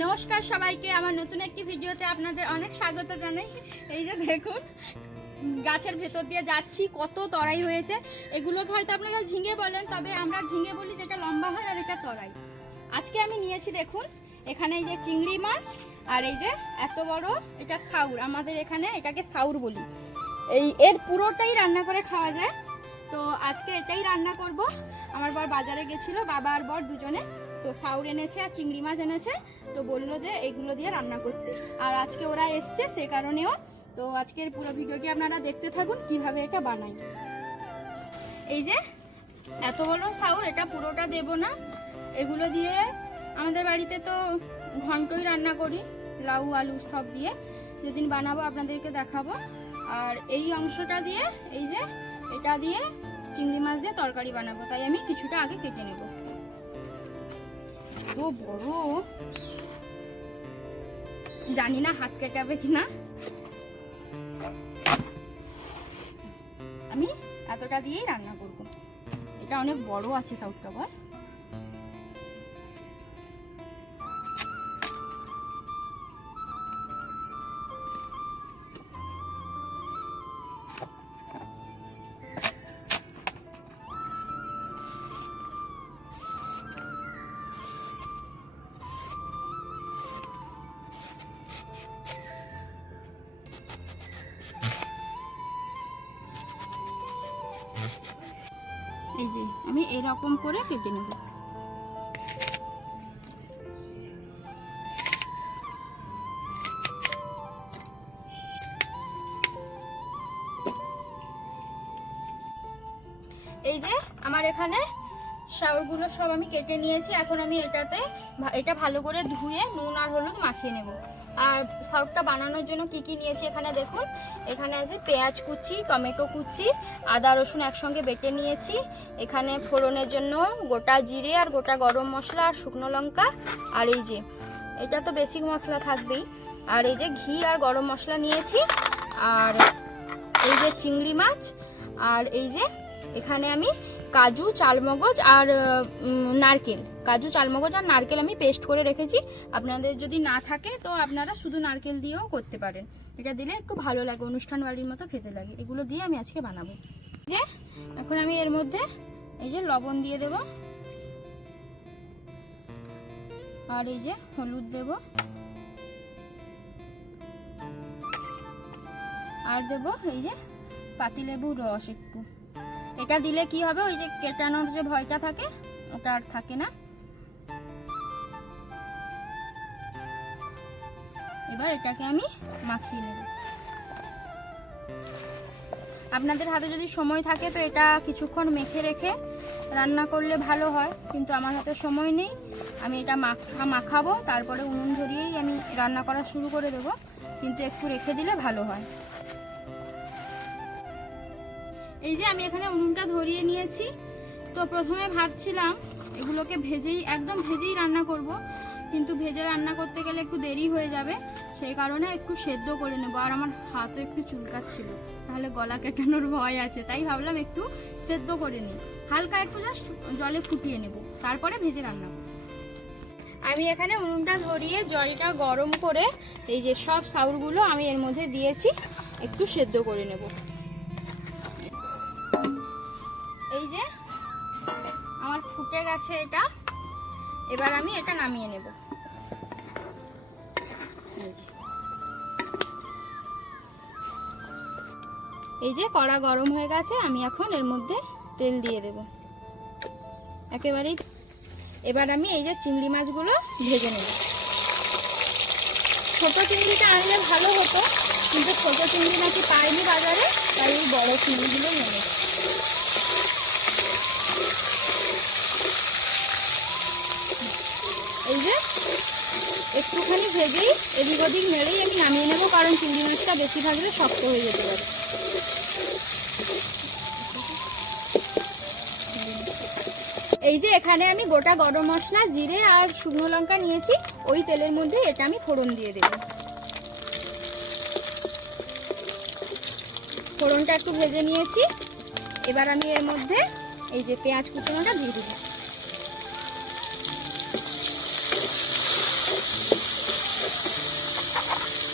নমস্কার সবাইকে, আমার নতুন একটি ভিডিওতে আপনাদের অনেক স্বাগত জানাই। এই যে দেখুন, গাছের ভেতর দিয়ে যাচ্ছি, কত তরাই হয়েছে। এগুলোকে হয়তো আপনারা ঝিঙে বলেন, তবে আমরা ঝিঙে বলি যেটা লম্বা হয়, আর এটা তরাই। আজকে আমি নিয়েছি দেখুন, এখানে এই যে চিংড়ি মাছ, আর এই যে এত বড় এটা সাউর, আমাদের এখানে এটাকে সাউর বলি। এর পুরোটাই রান্না করে খাওয়া যায়। তো আজকে এটাই রান্না করব। আমার বর বাজারে গেছিল, বাবা আর বর দুজনে, তো সাউর এনেছে আর চিংড়ি মাছ এনেছে। তো বললো যে এগুলো দিয়ে রান্না করতে, আর আজকে ওরা এসছে সে কারণেও। তো আজকের পুরো ভিডিওটি আপনারা দেখতে থাকুন কিভাবে এটা বানাই। এই যে এত বড় সাউর, এটা পুরোটা দেব না। এগুলো দিয়ে আমাদের বাড়িতে তো ঘন্টই রান্না করি, লাউ আলু সব দিয়ে। যেদিন বানাবো আপনাদেরকে দেখাবো। আর এই অংশটা দিয়ে, এই যে এটা দিয়ে চিংড়ি মাছ দিয়ে তরকারি বানাবো, তাই আমি কিছুটা আগে কেটে নেব। এত বড়, জানি না হাত কেটাবে কিনা। আমি এতটা দিয়েই রান্না করব। এটা অনেক বড় আছে সাউথ আবার। এই যে আমি এরকম করে কেটে নেব। এই যে আমার এখানে শাউরগুলো সব আমি কেটে নিয়েছি। এখন আমি এটা ভালো করে ধুয়ে নুন আর হলুদ মাখিয়ে নেব। আর শাউরটা বানানোর জন্য কি কি নিয়েছি এখানে দেখুন। এখানে আছে পেঁয়াজ কুচি, টমেটো কুচি, আদা রসুন একসঙ্গে বেটে নিয়েছি। এখানে ফোড়নের জন্য গোটা জিরে আর গোটা গরম মশলা আর শুকনো লঙ্কা, আর এই যে এটা তো বেসিক মশলা থাকবেই, আর এই যে ঘি আর গরম মশলা নিয়েছি, আর এই যে চিংড়ি মাছ, আর এই যে এখানে আমি কাজু চালমগজ আর নারকেল আমি পেস্ট করে রেখেছি। আপনাদের যদি না থাকে তো আপনারা শুধু নারকেল দিয়েও করতে পারেন। এটা দিলে একটু ভালো লাগে, অনুষ্ঠান বাড়ির মতো খেতে লাগে। এগুলো দিয়ে আমি আজকে বানাবো। যে এখন আমি এর মধ্যে এই যে লবণ দিয়ে দেব, আর এই যে হলুদ দেব, আর দেব এই যে পাতিলেবুর রস একটু। এটা দিলে কি হবে, ওই যে কেটানোর যে ভয়টা থাকে ওটা আর থাকে না। এবার এটাকে আমি মাখিয়ে নেব। আপনাদের হাতে যদি সময় থাকে তো এটা কিছুক্ষণ মেখে রেখে রান্না করলে ভালো হয়, কিন্তু আমার হাতে সময় নেই। আমি এটা মাখাবো, তারপরে উনুন ধরিয়েই আমি রান্না করা শুরু করে দেব, কিন্তু একটু রেখে দিলে ভালো হয়। এই যে আমি এখানে উনুনটা ধরিয়ে নিয়েছি। তো প্রথমে ভাবছিলাম এগুলোকে একদম ভেজেই রান্না করব, কিন্তু ভেজে রান্না করতে গেলে একটু দেরি হয়ে যাবে, সেই কারণে একটু সেদ্ধ করে নেব। আর আমার হাতে একটু চুলকাচ্ছিল, তাহলে গলা কেটানোর ভয় আছে, তাই ভাবলাম একটু সেদ্ধ করে নিই। হালকা একটু জাস্ট জলে ফুটিয়ে নেব, তারপরে ভেজে রান্না করব। আমি এখানে উনুনটা ধরিয়ে জলটা গরম করে এই যে সব সাউরগুলো আমি এর মধ্যে দিয়েছি, একটু সেদ্ধ করে নেব। এই যে আমার ফুটে গেছে এটা, এবার আমি এটা নামিয়ে নেব। এই যে কড়া গরম হয়ে গেছে, আমি এখন এর মধ্যে তেল দিয়ে দেব একেবারেই। এবার আমি এই যে চিংড়ি মাছগুলো ভেজে নেব। ছোট চিংড়িটা আনলে ভালো হতো, কিন্তু ছোট চিংড়ি নাকি পাইনি বাজারে, তাই এই বড় চিংড়িগুলো নেব। এই যে একটুখানি ভেজেই এদিক ওদিক নেড়েই আমি নামিয়ে নেব, কারণ চিংড়ি মাছটা বেশি ভাজলে শক্ত হয়ে যেতে পারে। এই যে এখানে আমি গোটা গরম মশলা, জিরে আর শুকনো লঙ্কা নিয়েছি, ওই তেলের মধ্যে এটা আমি ফোড়ন দিয়ে দেব। ফোড়নটা একটু ভেজে নিয়েছি, এবার আমি এর মধ্যে এই যে পেঁয়াজ কুচনোটা দিয়ে দেব।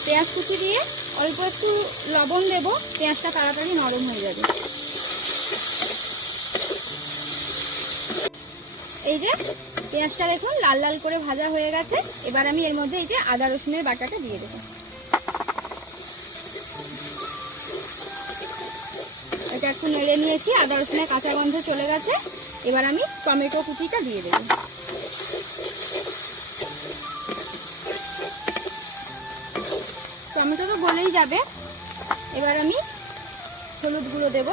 পেঁয়াজ কুচি দিয়ে অল্প একটু লবণ দেব, পেঁয়াজটা তাড়াতাড়ি নরম হয়ে যাবে। এই যে পেঁয়াজটা দেখুন লাল লাল করে ভাজা হয়ে গেছে। এবার আমি এর মধ্যে এই যে আদা রসুনের বাটাটা দিয়ে দেবো। এটা একটু নেড়ে নিয়েছি, আদা রসুনের কাঁচা গন্ধ চলে গেছে। এবার আমি টমেটো কুচিটা দিয়ে দেবো। টমেটো তো গলেই যাবে। এবার আমি হলুদ গুঁড়ো দেব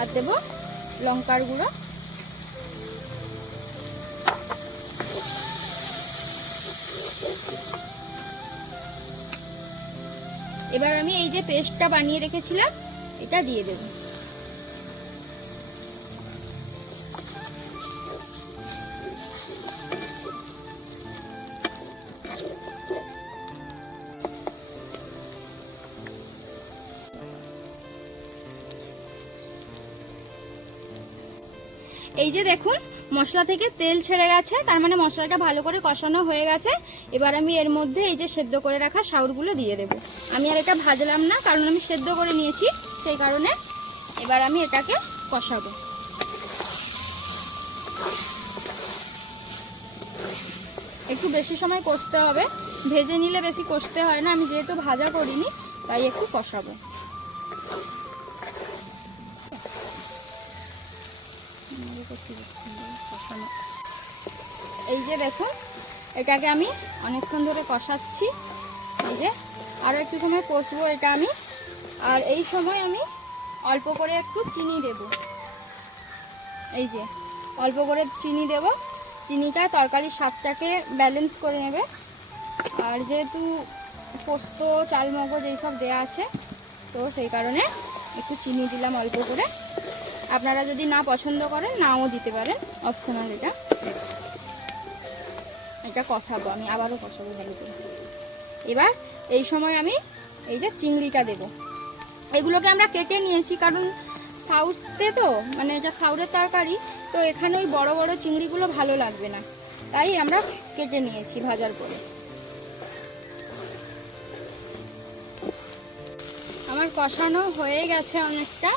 আর দেব লঙ্কার গুঁড়ো। এবার আমি এই যে পেস্টটা বানিয়ে রেখেছিলাম এটা দিয়ে দেব। এই যে দেখুন মশলা থেকে তেল ছেড়ে গেছে, তার মানে মশলাটা ভালো করে কষানো হয়ে গেছে। এবার আমি এর মধ্যে এই যে সেদ্ধ করে রাখা সাউরগুলো দিয়ে দেব। আমি আর এটা ভাজলাম না, কারণ আমি সেদ্ধ করে নিয়েছি, সেই কারণে এবার আমি এটাকে কষাবো। একটু বেশি সময় কষতে হবে, ভেজে নিলে বেশি কষতে হয় না। আমি যেহেতু ভাজা করিনি তাই একটু কষাবো। এই যে দেখুন এটাকে আমি অনেকক্ষণ ধরে কষাচ্ছি। এই যে আরও একটু সময় কষবো এটা আমি। আর এই সময় আমি অল্প করে একটু চিনি দেব। এই যে অল্প করে চিনি দেব, চিনিটা তরকারির স্বাদটাকে ব্যালেন্স করে নেবে। আর যেহেতু পোস্ত চালমগজ এইসব দেওয়া আছে তো সেই কারণে একটু চিনি দিলাম অল্প করে। আপনারা যদি না পছন্দ করেন নাও দিতে পারেন, অপশনাল এটা। এটা কষাবো আমি, আবারও কষাবো ভালো করে। এবার এই সময় আমি এই যে চিংড়িটা দেব। এগুলোকে আমরা কেটে নিয়েছি, কারণ সাউথে তো মানে এটা সাউথের তরকারি, তো এখানে ওই বড় বড় চিংড়িগুলো ভালো লাগবে না, তাই আমরা কেটে নিয়েছি ভাজার পরে। আমার কষানো হয়ে গেছে অনেকটা,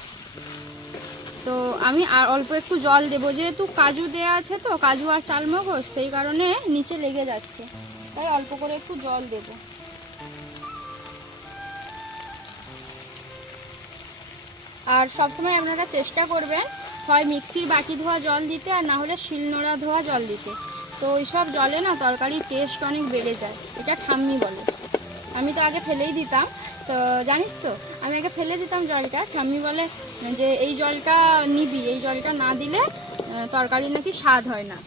তো আমি আর অল্প একটু জল দেবো। যেহেতু কাজু দেয়া আছে তো, কাজু আর চালমগজ, সেই কারণে নিচে লেগে যাচ্ছে, তাই অল্প করে একটু জল দেব। আর সবসময় আপনারা চেষ্টা করবেন হয় মিক্সির বাটি ধোয়া জল দিতে, আর না হলে শিলনোড়া ধোয়া জল দিতে। তো ওই সব জলে না তরকারির টেস্ট অনেক বেড়ে যায়, এটা ঠাম্মি বলে। আমি তো আগে ফেলেই দিতাম, তো জানিস তো আমি আগে ফেলে দিতাম জলটা। ঠাম্মি বলে যে এই জলটা নিবি, এই জলটা না দিলে তরকারি নাকি স্বাদ হয় না।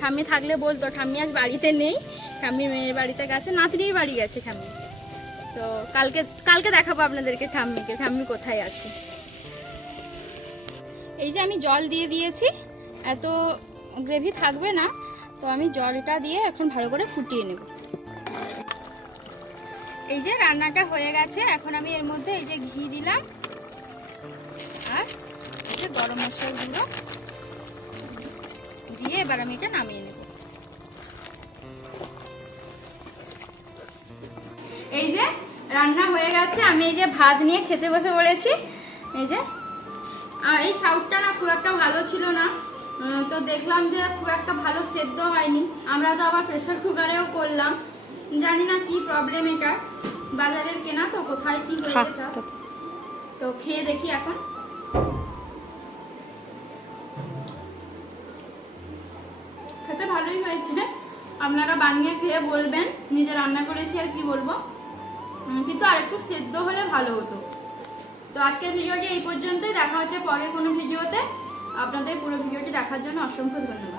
ঠাম্মি থাকলে বলতো, ঠাম্মি আজ বাড়িতে নেই, ঠাম্মি মেয়ের বাড়িতে গেছে, নাতনির বাড়ি গেছে ঠাম্মি। তো কালকে দেখাবো আপনাদেরকে ঠাম্মিকে, ঠাম্মি কোথায় আছে। এই যে আমি জল দিয়ে দিয়েছি, এত গ্রেভি থাকবে না, তো আমি জলটা দিয়ে এখন ভালো করে ফুটিয়ে নেব। এই যে রান্নাটা হয়ে গেছে, এখন আমি এর মধ্যে এই যে ঘি দিলাম আর এই যে গরম মশলা গুঁড়ো দিয়ে এবার আমি এটা নামিয়ে নেব। এই যে রান্না হয়ে গেছে, আমি এই যে ভাত নিয়ে খেতে বসে পড়েছি। এই যে এই সাউথটা না খুব একটা ভালো ছিল না, তো দেখলাম যে খুব একটা ভালো সেদ্ধ হয়নি। আমরা তো আবার প্রেসার কুকারেও করলাম, জানি না কি প্রবলেম এটা, বাজারের কেনা তো কোথায় কি হয়েছে চাষ। তো খেয়ে দেখি এখন। খেতে ভালোই হয়েছে, আপনারা বানিয়ে খেয়ে বলবেন। নিজে রান্না করেছি আর কি বলবো, কিন্তু আরেকটু সেদ্ধ হলে ভালো হতো। তো আজকের ভিডিওটি এই পর্যন্তই, দেখা হচ্ছে পরের কোনো ভিডিওতে। আপনাদের পুরো ভিডিওটি দেখার জন্য অসংখ্য ধন্যবাদ।